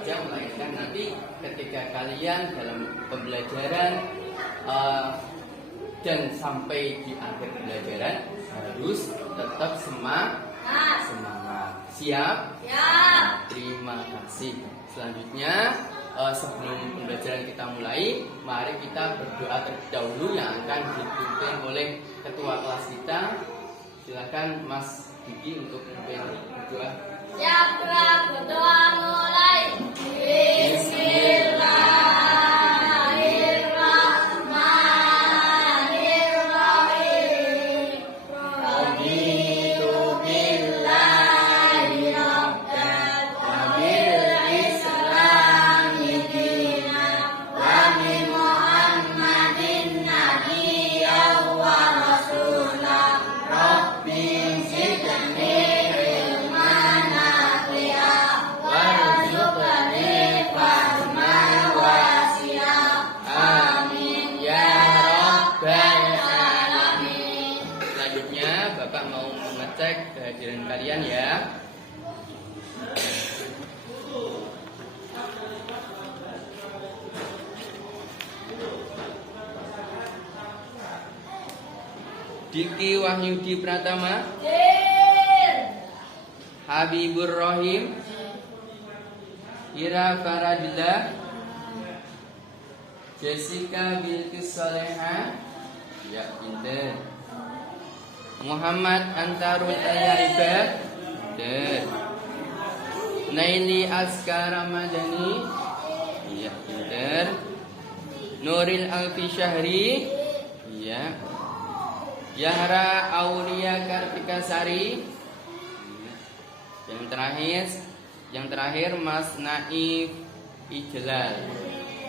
saja, melainkan nanti ketika kalian dalam pembelajaran dan sampai di akhir pembelajaran harus tetap semangat. Siap? Siap. Terima kasih. Selanjutnya sebelum pembelajaran kita mulai, mari kita berdoa terlebih dahulu yang akan dipimpin oleh ketua kelas kita. Silakan Mas Diki untuk memimpin berdoa. Siap, berdoa mulai. Bismillah. Kehadiran kalian ya. Diki Wahyudi Pratama, Habibur Rahim, Ira Faradillah, Jessica Bilqis Soleha, ya pinter. Muhammad Antarul Ayaibad, Naili Askar Ramadhani, ya pinter. Nuril Alfi Syahri, ya. Yahra Aulia Kartika Sari, yang terakhir Mas Naif Ijlal.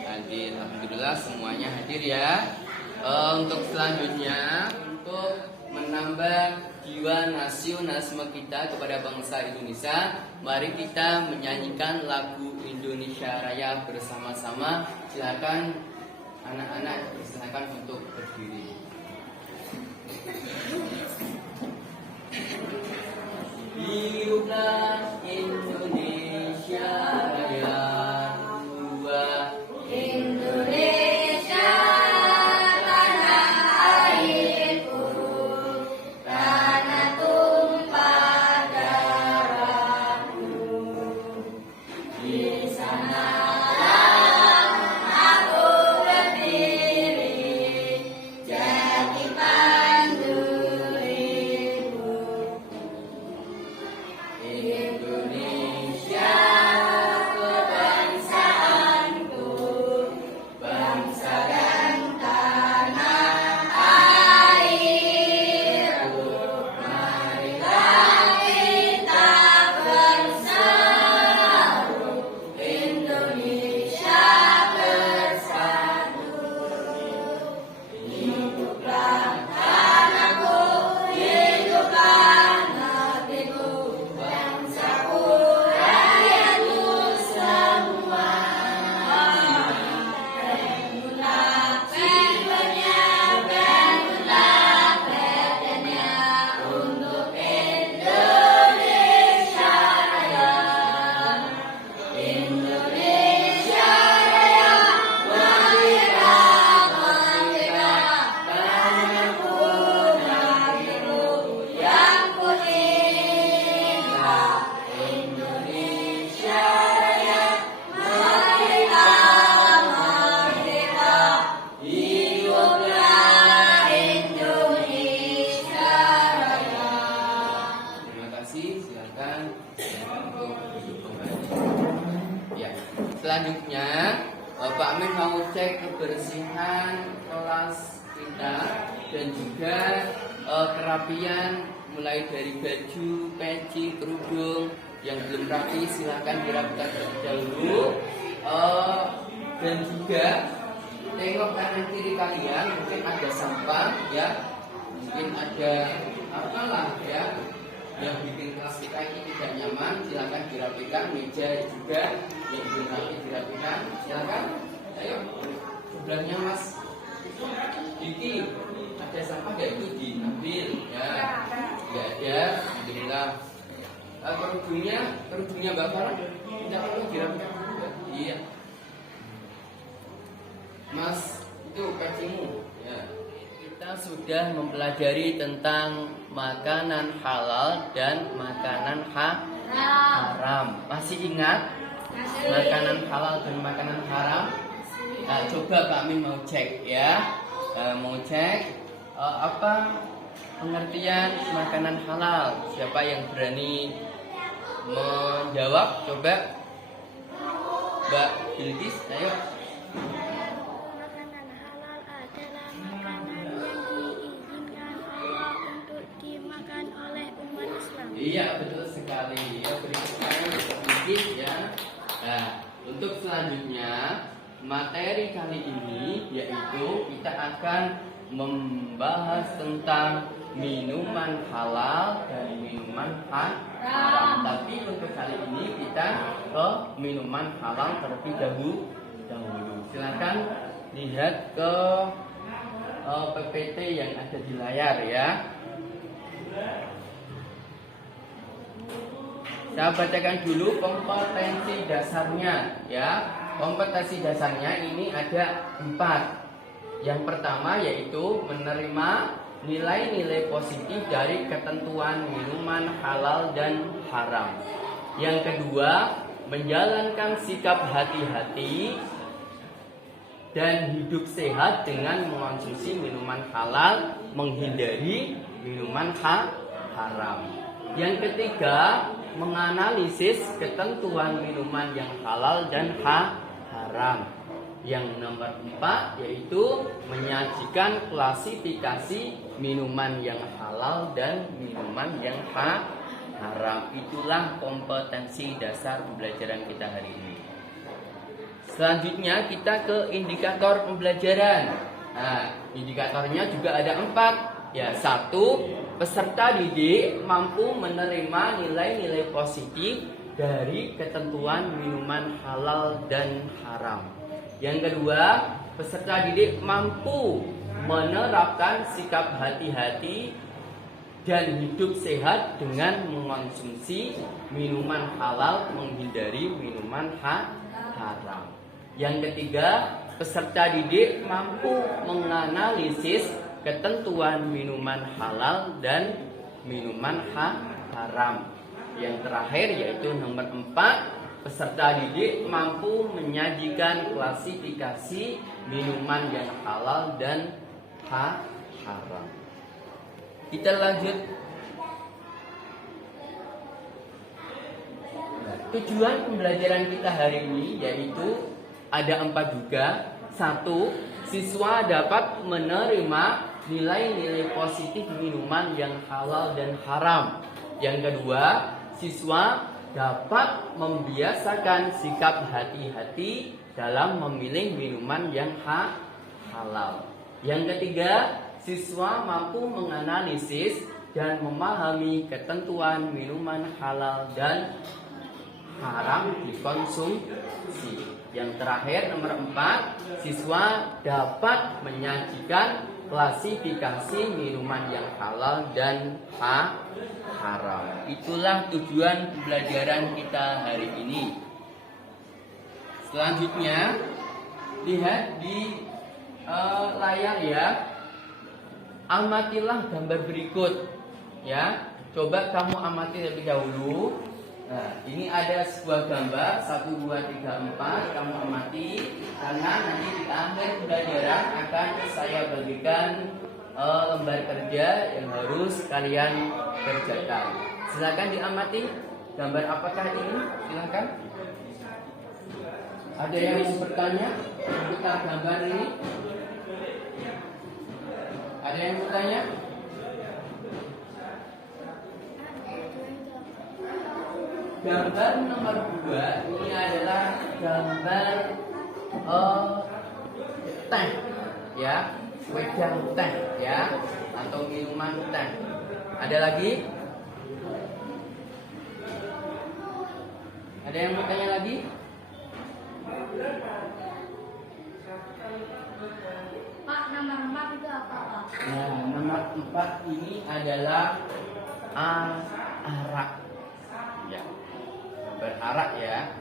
Hadir, alhamdulillah semuanya hadir ya. Untuk selanjutnya, untuk menambah jiwa nasionalisme kita kepada bangsa Indonesia, mari kita menyanyikan lagu Indonesia Raya bersama-sama. Silakan anak-anak, silakan untuk berdiri. Hiduplah Indonesia Raya, dua Indonesia. Selanjutnya Pak Amin mau cek kebersihan kelas kita dan juga kerapian mulai dari baju, peci, kerudung yang belum rapi silahkan dirapikan terlebih dahulu. Dan juga tengok kanan kiri kalian, mungkin ada sampah ya, mungkin ada apalah ya yang bikin kelas kita ini tidak nyaman, silakan dirapikan. Meja juga yang belum rapi dirapikan, silakan. Ayo sebelahnya Mas Diki, ada sampah nggak itu diambil ya? Nggak ada, alhamdulillah. Kerudungnya Mbak Farah tidak perlu dirapikan juga. Iya. Mas, itu pecimu. Ya. Kita sudah mempelajari tentang makanan halal dan makanan haram. Masih ingat makanan halal dan makanan haram? Nah, coba Kak Min mau cek ya. Mau cek apa pengertian makanan halal. Siapa yang berani menjawab? Coba Mbak Bilqis, ayo. Makanan halal adalah makanan yang diizinkan Allah untuk dimakan oleh umat Islam. Iya, betul sekali. Ya, beri tepuk sedikit ya. Nah, untuk selanjutnya materi kali ini yaitu kita akan membahas tentang minuman halal dan minuman haram. Tapi untuk kali ini kita ke minuman halal terlebih dahulu. Silakan lihat ke PPT yang ada di layar ya. Saya bacakan dulu kompetensi dasarnya ya. Kompetensi dasarnya ini ada 4. Yang pertama yaitu menerima nilai-nilai positif dari ketentuan minuman halal dan haram. Yang kedua, menjalankan sikap hati-hati dan hidup sehat dengan mengonsumsi minuman halal, menghindari minuman haram. Yang ketiga, menganalisis ketentuan minuman yang halal dan haram. Yang nomor 4 yaitu menyajikan klasifikasi minuman yang halal dan minuman yang haram. Itulah kompetensi dasar pembelajaran kita hari ini. Selanjutnya kita ke indikator pembelajaran. Nah, indikatornya juga ada 4. Ya, 1, peserta didik mampu menerima nilai-nilai positif dari ketentuan minuman halal dan haram. Yang kedua, peserta didik mampu menerapkan sikap hati-hati dan hidup sehat dengan mengonsumsi minuman halal, menghindari minuman haram. Yang ketiga, peserta didik mampu menganalisis ketentuan minuman halal dan minuman haram. Yang terakhir yaitu nomor 4, peserta didik mampu menyajikan klasifikasi minuman yang halal dan haram. Kita lanjut. Tujuan pembelajaran kita hari ini yaitu ada 4 juga. 1, siswa dapat menerima nilai-nilai positif minuman yang halal dan haram. Yang kedua, siswa dapat membiasakan sikap hati-hati dalam memilih minuman yang halal. Yang ketiga, siswa mampu menganalisis dan memahami ketentuan minuman halal dan haram dikonsumsi. Yang terakhir nomor 4, siswa dapat menyajikan klasifikasi minuman yang halal dan haram. Itulah tujuan pembelajaran kita hari ini. Selanjutnya, lihat di layar ya. Amatilah gambar berikut ya. Coba kamu amati terlebih dahulu. Nah, ini ada sebuah gambar 1, 2, 3, 4. Kamu amati karena nanti di akhir pembelajaran akan saya bagikan lembar kerja yang harus kalian kerjakan. Silakan diamati gambar apakah ini? Silakan. Ada yang mau bertanya seputar gambar ini? Ada yang bertanya? Gambar nomor 2 ini adalah gambar teh ya, wedang teh ya, atau minuman teh. Ada lagi? Ada yang mau tanya lagi? Pak, nomor 4 itu apa, Pak? Nah, nomor 4 ini adalah arak. Ya, berarak ya.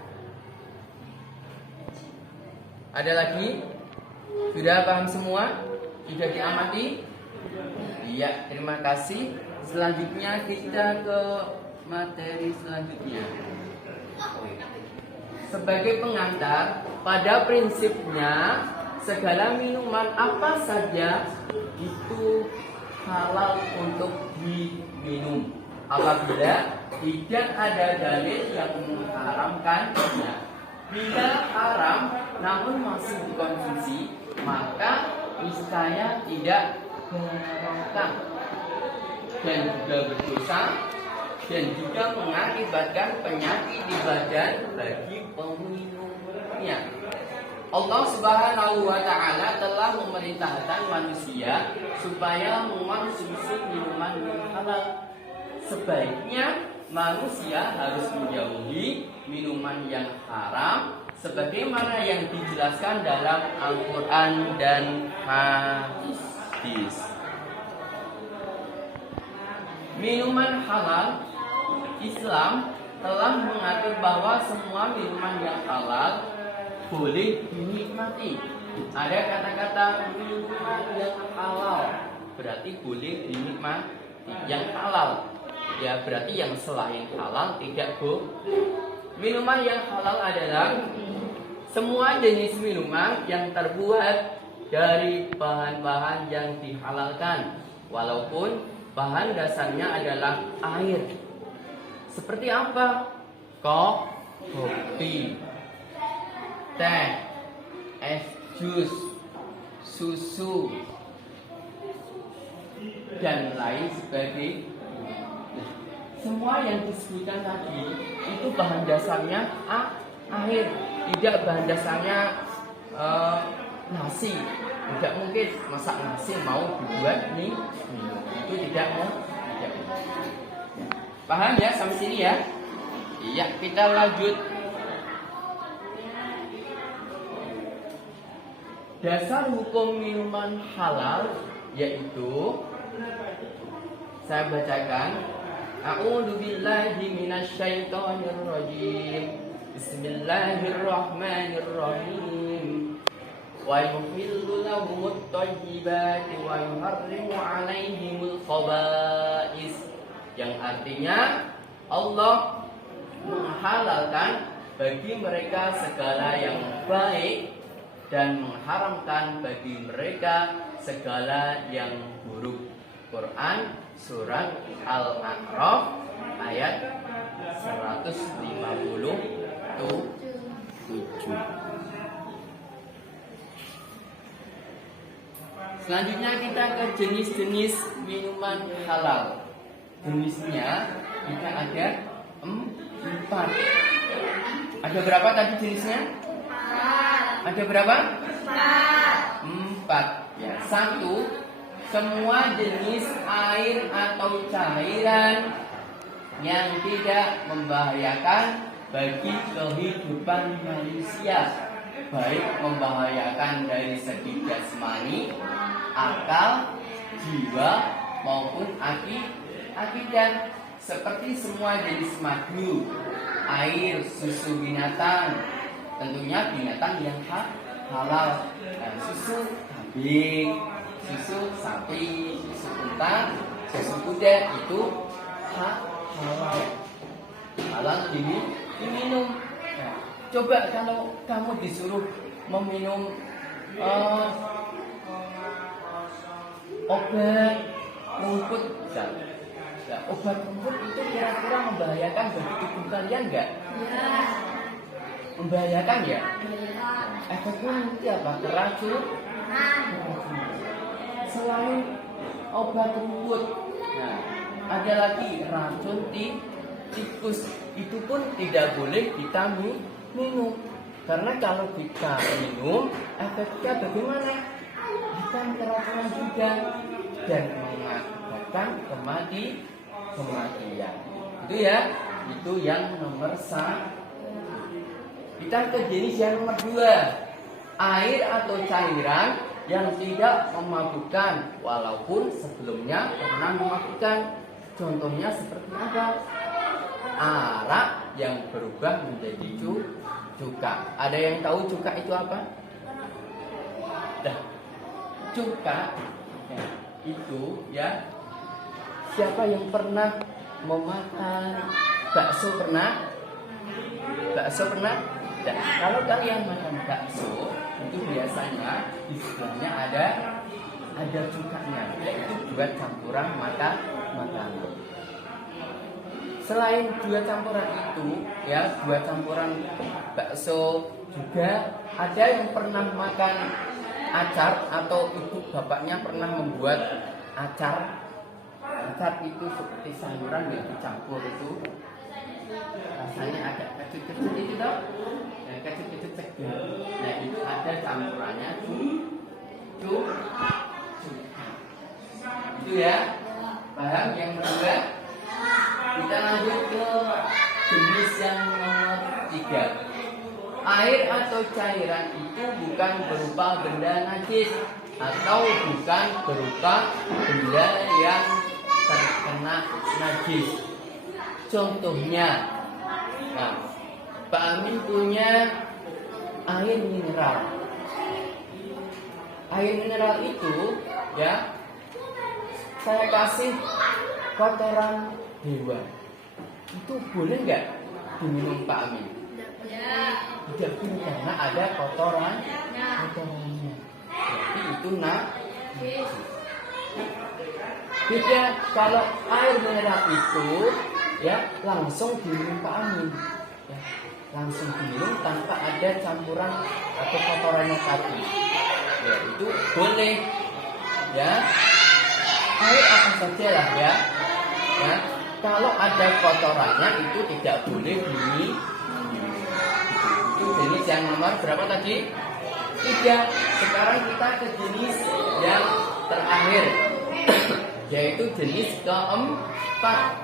Ada lagi? Sudah paham semua? Sudah diamati? Iya, terima kasih. Selanjutnya kita ke materi selanjutnya. Sebagai pengantar, pada prinsipnya segala minuman apa saja itu halal untuk diminum apabila tidak ada dalil yang mengharamkannya. Bila haram namun masih dikonsumsi, maka niscaya tidak mengharamkan dan juga berdosa dan juga mengakibatkan penyakit di badan bagi peminumnya. Allah Subhanahu wa taala telah memerintahkan manusia supaya mengonsumsi minuman yang halal. Sebaiknya manusia harus menjauhi minuman yang haram sebagaimana yang dijelaskan dalam Al-Qur'an dan hadis. Minuman halal, Islam telah mengatur bahwa semua minuman yang halal boleh dinikmati. Ada kata-kata minuman yang halal, berarti boleh dinikmati. Yang halal, ya berarti yang selain halal tidak boleh. Minuman yang halal adalah semua jenis minuman yang terbuat dari bahan-bahan yang dihalalkan, walaupun bahan dasarnya adalah air. Seperti apa? Kopi, teh, es jus, susu, dan lain sebagainya. Semua yang disebutkan tadi itu bahan dasarnya air, tidak bahan dasarnya nasi. Tidak mungkin masak nasi mau dibuat minum. Itu tidak mau. Paham ya sampai sini ya? Iya, kita lanjut. Dasar hukum minuman halal yaitu, saya bacakan. A'udzu billahi minasyaitonir rajim. Bismillahirrahmanirrahim. Wa yuhillu lahumut thayyibati wa yuharrimu 'alaihimul khaba'is. Yang artinya Allah menghalalkan bagi mereka segala yang baik dan mengharamkan bagi mereka segala yang buruk. Quran surat Al-A'raf ayat 157. Selanjutnya kita ke jenis-jenis minuman halal. Jenisnya kita ada 4. Ada berapa tadi jenisnya? Ada berapa? 4. Ya, 1. Semua jenis air atau cairan yang tidak membahayakan bagi kehidupan manusia, baik membahayakan dari segi jasmani, akal, jiwa maupun akidah, seperti semua jenis madu, air, susu binatang, tentunya binatang yang halal, dan susu kambing, susu sapi, susu unta, susu kuda itu halal diminum. Nah, coba kalau kamu disuruh meminum obat rumput, obat rumput itu kira-kira membahayakan bagi tubuh kalian enggak? Ya. Membahayakan ya? Efeknya nanti apa? Keracun? Selain obat rumput, nah, ada lagi racun tikus. Itu pun tidak boleh kita minum, karena kalau kita minum efeknya bagaimana? Bukan keracunan juga dan mengakibatkan kematian. Itu ya, itu yang nomor 1. Kita ke jenis yang nomor 2, air atau cairan yang tidak memabukkan walaupun sebelumnya pernah memabukkan. Contohnya seperti apa? Arak yang berubah menjadi cuka. Ada yang tahu cuka itu apa? Nah, cuka ya, itu ya, siapa yang pernah memakan bakso pernah? Bakso pernah? Nah, kalau kalian makan bakso itu biasanya di sebelahnya ada cukanya, yaitu buat campuran makanan. Selain dua campuran itu, ya dua campuran bakso juga ada yang pernah makan acar atau ibu bapaknya pernah membuat acar. Acar itu seperti sayuran yang dicampur itu, rasanya agak kecut-kecut itu toh, ya, kecut-kecut segar. Nah itu ada campurannya cuka. Itu ya, paham? Yang kedua, kita lanjut ke jenis yang nomor 3. Air atau cairan itu bukan berupa benda najis atau bukan berupa benda yang terkena najis. Contohnya, nah, Pak Amin punya air mineral. Air mineral itu, ya, saya kasih kotoran hewan. Itu boleh nggak diminum Pak Amin? Tidak boleh karena ada kotorannya. Jadi itu najis. Beda kalau air mineral itu ya langsung diminum Pak Amin, ya, langsung diminum tanpa ada campuran atau kotorannya tadi, ya itu boleh, ya. Air apa saja lah ya, ya. Kalau ada kotorannya itu tidak boleh diminum. Itu jenis yang nomor berapa tadi? 3. Sekarang kita ke jenis yang terakhir, yaitu jenis keempat.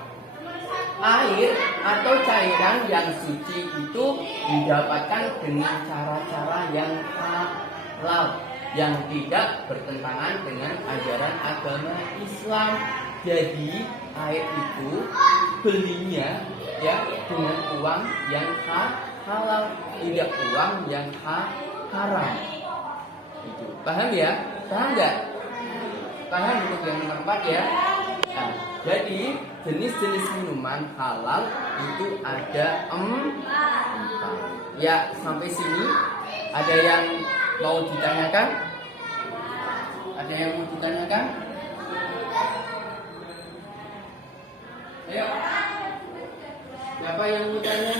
Air atau cairan yang suci itu didapatkan dengan cara-cara yang halal, yang tidak bertentangan dengan ajaran agama Islam. Jadi air itu belinya ya dengan uang yang halal, tidak uang yang haram. Itu paham ya? Paham nggak? Paham untuk yang nomor 4 ya? Nah, jadi jenis-jenis minuman halal itu ada 4. Ya, sampai sini ada yang mau ditanyakan? Ada yang mau ditanyakan? Ayo. Siapa yang mau tanya?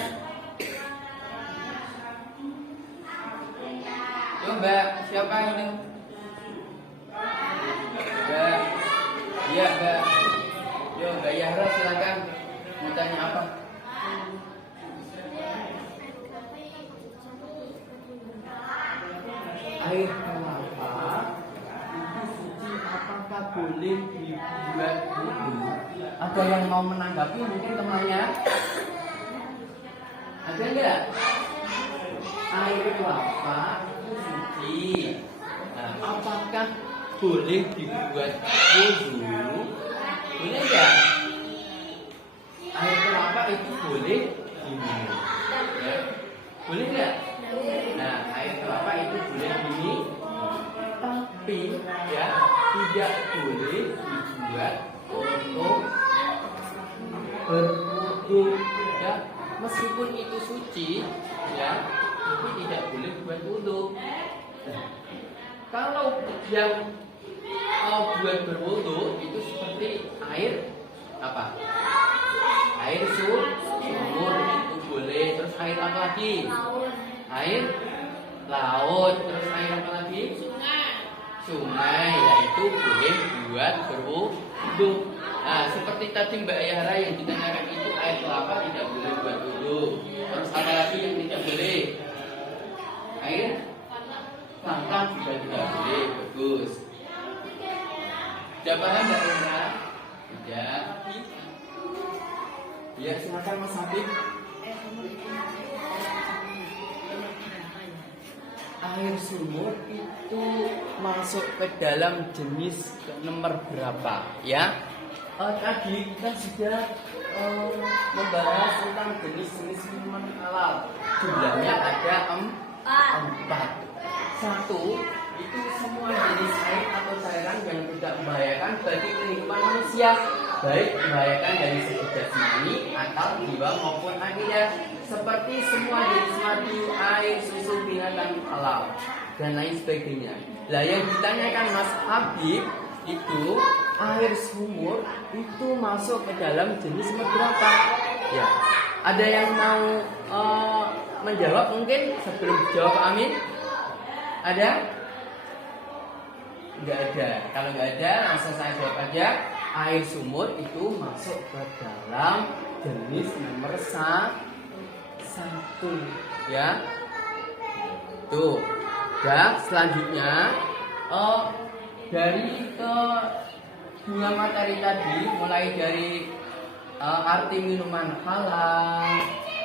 Coba, siapa ini? Mbak. Iya, Mbak. Yo, Mbak Yahra silakan. Mau tanya apa? Air kelapa itu suci, apakah boleh dibuat wudu? Ada yang mau menanggapi mungkin temannya? Ada enggak? Air kelapa itu suci. Nah, apakah boleh dibuat wudu? Boleh enggak? Air kelapa itu boleh diminum. Ya. Boleh enggak? Nah, air kelapa itu boleh diminum, tapi ya tidak boleh dibuat untuk berwudu. Ya, meskipun itu suci, ya, tapi tidak boleh buat wudu. Nah, kalau yang mau buat berwudu itu seperti air apa? Air sumur itu boleh. Terus air apa lagi? Air laut. Terus air apa lagi? Sungai. Yaitu boleh buat berwudu. Nah, seperti tadi Mbak Yahra yang ditanyakan itu air kelapa tidak boleh buat wudu. Terus apa lagi yang tidak boleh? Air Fanta juga tidak boleh. Bagus. Sudah paham Mbak Yahra? Tidak. Ya, silakan Mas Habib. Air sumur itu masuk ke dalam jenis nomor berapa? Ya, tadi kita sudah membahas tentang jenis-jenis minuman halal. Jumlahnya ada 4. 1 itu semua jenis air atau cairan yang tidak membahayakan bagi kehidupan manusia, baik membahayakan dari segi jasmani, akal, jiwa maupun akidah, seperti semua jenis madu, air, susu, binatang alam dan lain sebagainya. Lah yang ditanyakan Mas Habib itu air sumur itu masuk ke dalam jenis berapa? Ya, ada yang mau menjawab mungkin sebelum dijawab Amin? Ada? Enggak ada. Kalau enggak ada, langsung saya jawab aja. Air sumur itu masuk ke dalam jenis nomor 1, ya. Tuh. Dan selanjutnya, dari dua materi tadi, mulai dari arti minuman halal,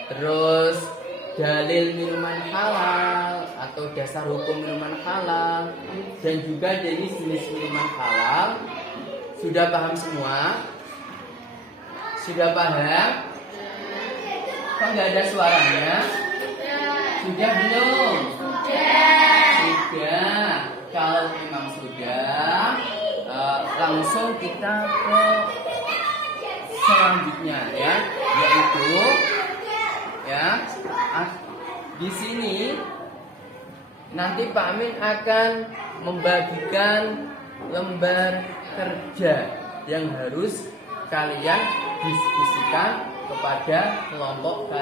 terus dalil minuman halal atau dasar hukum minuman halal, dan juga jenis-jenis minuman halal. Sudah paham semua? Sudah paham? Kok nggak ada suaranya? Sudah belum? Sudah. Kalau memang sudah, langsung kita ke selanjutnya, ya, yaitu ya di sini nanti Pak Amin akan membagikan lembar kerja yang harus kalian diskusikan kepada kelompok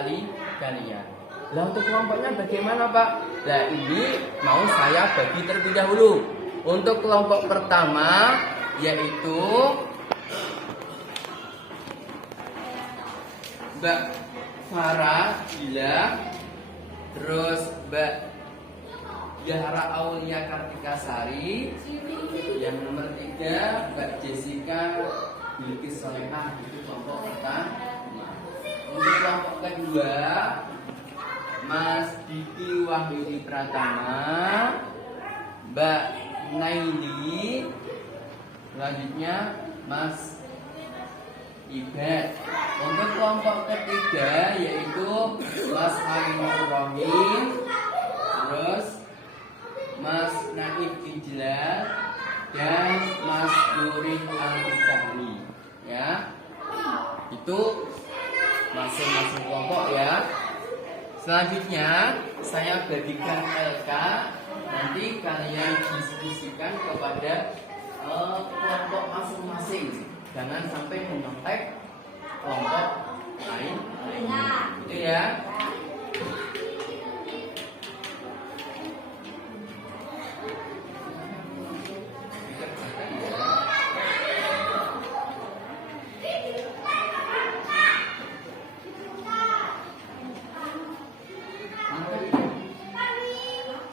kalian. Lah untuk kelompoknya bagaimana Pak? Nah ini mau saya bagi terlebih dahulu. Untuk kelompok pertama yaitu Mbak Farah Gila, terus Mbak Yahra Aulia Kartika Sari, yang nomor 3 Mbak Jessica Bilkis Solehah. Itu kelompok pertama. Untuk kelompok kedua Mas Diki Wahyudi Pratama, Mbak Naili, selanjutnya Mas Ibet. Untuk kelompok ketiga yaitu Mas Aminur Rohim, terus Mas Naif Ijlas dan Mas Nurif Al-Ucahli, ya. Itu masing-masing kelompok, ya. Selanjutnya saya bagikan LK, nanti kalian diskusikan kepada kelompok masing-masing. Jangan sampai menyontek kelompok lain. Itu ya.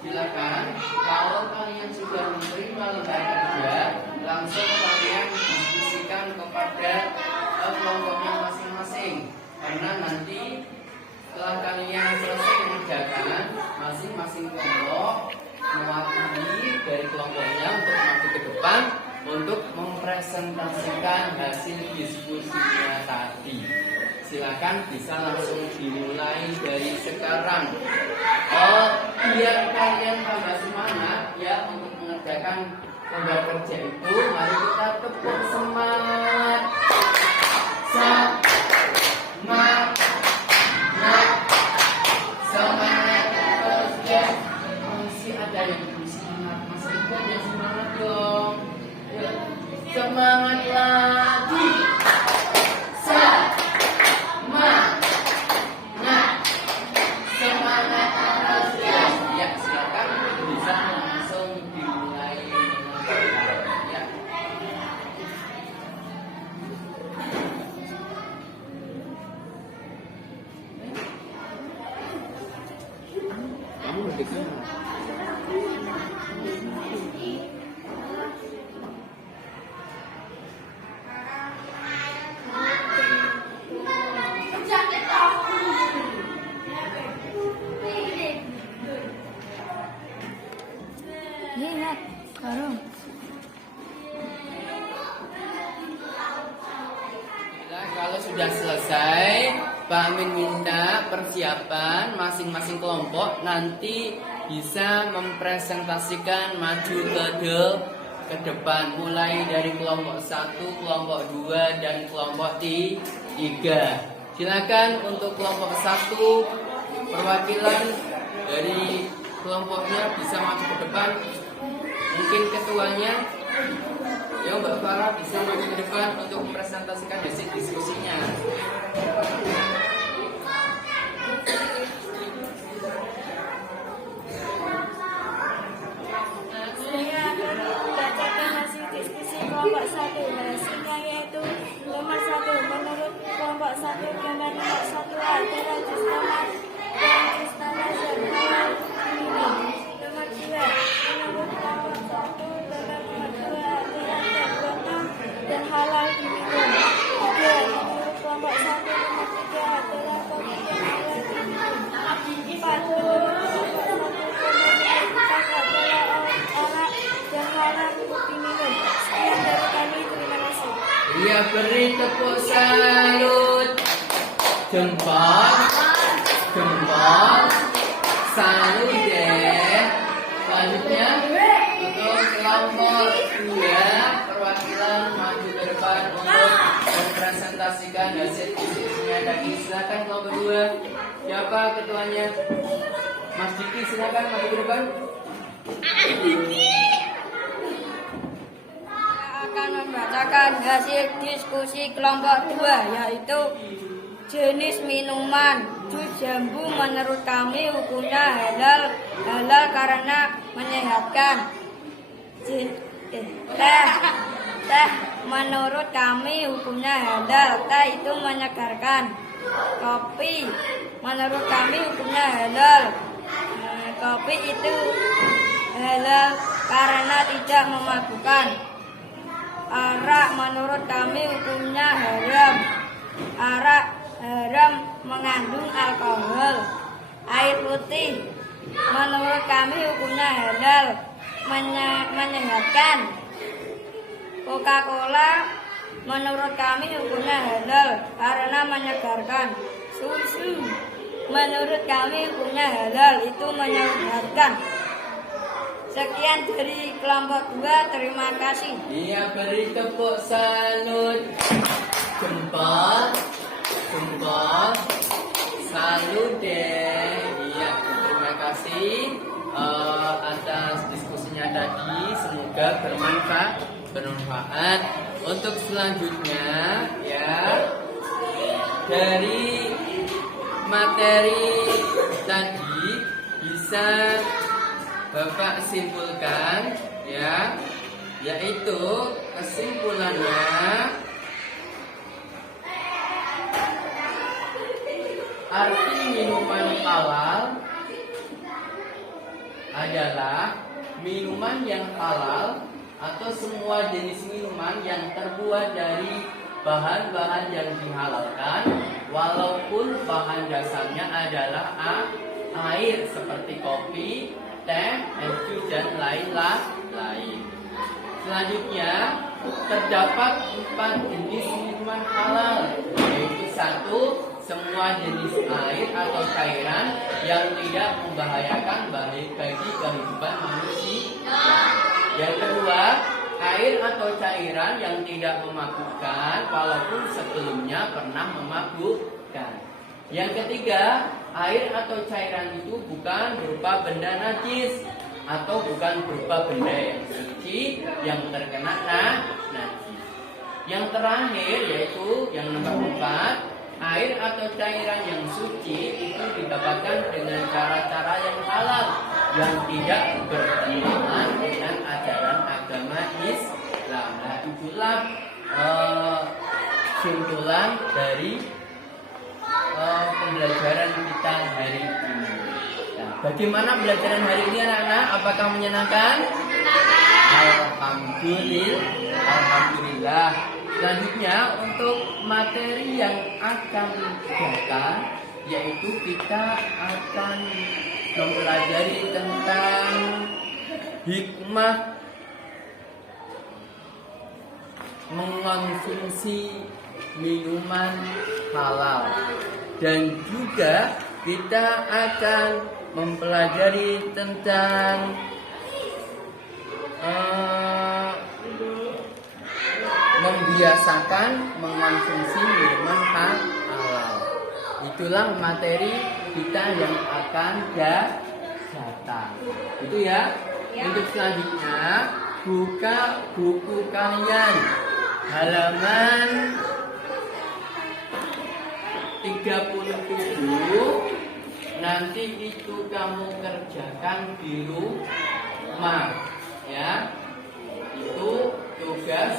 Silakan, kalau kalian sudah menerima lembar kerja, langsung kalian diskusikan kepada kelompoknya masing-masing. Karena nanti setelah kalian selesai mengerjakan, masing-masing kelompok mewakili dari kelompoknya untuk maju ke depan untuk mempresentasikan hasil diskusinya tadi. Silakan bisa langsung dimulai dari sekarang. Biar kalian tambah semangat ya untuk mengerjakan lembar kerja itu, mari kita tepuk semangat. Semangat terus ya. Masih ada yang belum semangat, masih ikut yang semangat dong. Yuk, semangat lagi. Semangat terus ya. Ya, silakan bisa langsung dimulai mengerjakan ya. Kamu lebih Ingat, sekarang. Kalau sudah selesai, Pak Amin minta persiapan masing-masing kelompok nanti bisa mempresentasikan maju ke depan, mulai dari kelompok 1, kelompok 2, dan kelompok 3. Silakan untuk kelompok 1, perwakilan dari kelompoknya bisa maju ke depan. Mungkin ketuanya, ya Mbak Farah bisa maju ke depan untuk mempresentasikan hasil diskusinya. Saya akan membacakan hasil diskusi kelompok 1. Hasilnya yaitu nomor 1, menurut kelompok 1 gambar nomor 1A adalah Justana dan Justana Zerhalal ini. Nomor 2, menurut kelompok 1 gambar nomor 2 adalah Zerhalal dan halal diminum. 3, menurut kelompok 1 nomor 3 adalah kopi dan halal diminum. 4, menurut kelompok 1 gambar nomor 4 adalah arak dan haram untuk diminum. Sekian dari kami, terima kasih. Iya, beri tepuk salut. Jempol, salut deh. Selanjutnya untuk kelompok 2, perwakilan maju ke depan untuk mempresentasikan hasil diskusinya tadi. Silakan kelompok 2. Siapa ketuanya? Mas Diki, silakan maju ke depan. Akan membacakan hasil diskusi kelompok 2, yaitu jenis minuman. Jus jambu menurut kami hukumnya halal karena menyehatkan. Teh menurut kami hukumnya halal, teh itu menyegarkan. Kopi menurut kami hukumnya halal, kopi itu halal karena tidak memabukkan. Arak menurut kami hukumnya haram. Arak haram mengandung alkohol. Air putih menurut kami hukumnya halal, menyehatkan. Coca-Cola menurut kami hukumnya halal karena menyegarkan. Susu menurut kami hukumnya halal, itu menyehatkan. Sekian dari kelompok 2, terima kasih. Iya, beri tepuk salut. Jempol, salut deh. Iya, terima kasih atas diskusinya tadi. Semoga bermanfaat. Untuk selanjutnya, ya, dari materi tadi bisa Bapak simpulkan, ya, yaitu kesimpulannya arti minuman halal adalah minuman yang halal atau semua jenis minuman yang terbuat dari bahan-bahan yang dihalalkan, walaupun bahan dasarnya adalah air seperti kopi, teh, es jus, dan lain-lain. Selanjutnya, terdapat 4 jenis minuman halal, yaitu 1, semua jenis air atau cairan yang tidak membahayakan bagi kehidupan manusia. Yang kedua, air atau cairan yang tidak memabukkan walaupun sebelumnya pernah memabukkan. Yang ketiga, air atau cairan itu bukan berupa benda najis atau bukan berupa benda yang suci yang terkena najis. Yang terakhir yaitu yang nomor 4, air atau cairan yang suci itu didapatkan dengan cara-cara yang halal yang tidak bertentangan dengan ajaran agama Islam. Nah, itulah kesimpulan dari pembelajaran kita hari ini. Nah, bagaimana pembelajaran hari ini anak-anak? Apakah menyenangkan? Alhamdulillah. Selanjutnya untuk materi yang akan datang, yaitu kita akan mempelajari tentang hikmah mengonsumsi minuman halal. Dan juga kita akan mempelajari tentang membiasakan mengonsumsi minuman halal. Itulah materi kita yang akan datang. Itu ya. Untuk selanjutnya, buka buku kalian halaman 37. Nanti itu kamu kerjakan di rumah ya. Itu tugas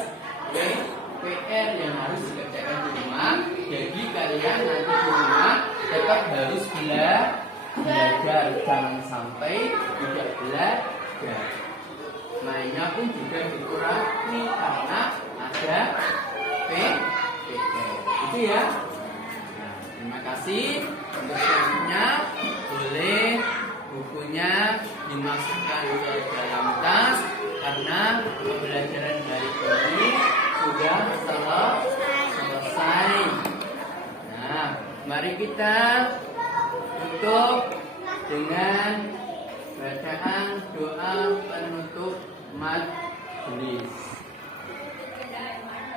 PR yang harus dikerjakan di rumah. Jadi kalian nanti di rumah tetap harus belajar, jangan sampai tidak belajar. Mainnya pun juga dikurangi karena ada PR. Itu ya. Nah, terima kasih. Untuk selanjutnya boleh bukunya dimasukkan ke dalam tas karena pembelajaran hari ini sudah selesai. Nah, mari kita tutup dengan bacaan doa penutup majelis.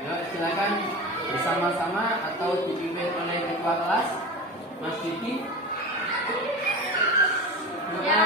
Yuk, silakan bersama-sama atau dipimpin oleh ketua kelas, Mas Diki. Doa.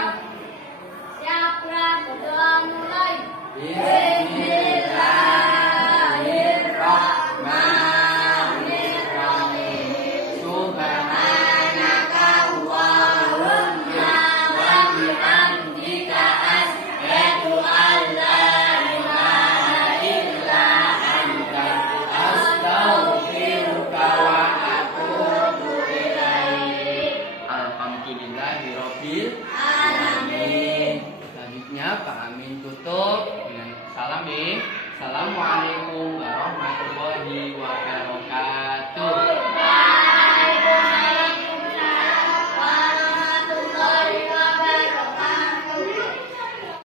Siapa berdoa mulai? Bismillahirrahmanirrahim. Subhanaka Allahumma wa bihamdika asyhadu an la ilaha illa anta astaghfiruka wa atubu ilaik. Alhamdulillahirabbil alamin. Selanjutnya Pak Amin tutup dengan salam ya. Assalamualaikum warahmatullahi wabarakatuh.